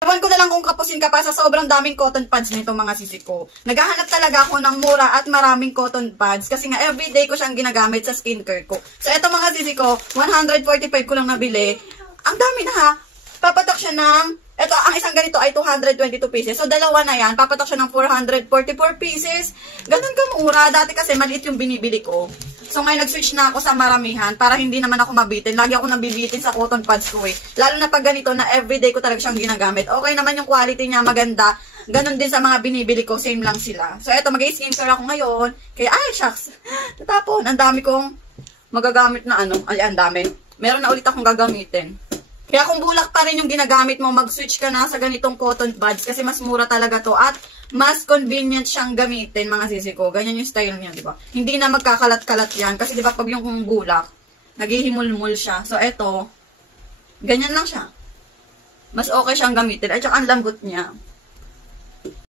Ewan ko na lang kung kapusin ka pa sa sobrang daming cotton pads nito mga sisi ko. Naghahanap talaga ako ng mura at maraming cotton pads kasi nga everyday ko siyang ginagamit sa skincare ko. So eto mga sisi ko, 145 ko lang nabili. Ang dami na ha. Papatak siya ng, eto ang isang ganito ay 222 pieces. So dalawa na yan, papatak siya ng 444 pieces. Ganun kamura. Dati kasi maliit yung binibili ko. So ngayon nag-switch na ako sa maramihan para hindi naman ako mabitin. Lagi ako nabibitin sa cotton pads ko eh. Lalo na pag ganito na everyday ko talaga siyang ginagamit. Okay naman yung quality niya, maganda. Ganon din sa mga binibili ko, same lang sila. So eto, mag-skincare ako ngayon. Kaya ay shucks. Tatapon, ang dami kong magagamit na ano. Ay, ang dami. Meron na ulit akong gagamitin. Kaya kung bulak pa rin yung ginagamit mo, mag-switch ka na sa ganitong cotton buds kasi mas mura talaga to at mas convenient siyang gamitin, mga sisi ko. Ganyan yung style niya, di ba? Hindi na magkakalat-kalat yan kasi di ba pag yung bulak, naghihimulmul siya. So eto, ganyan lang siya. Mas okay siyang gamitin at saka ang lambot niya.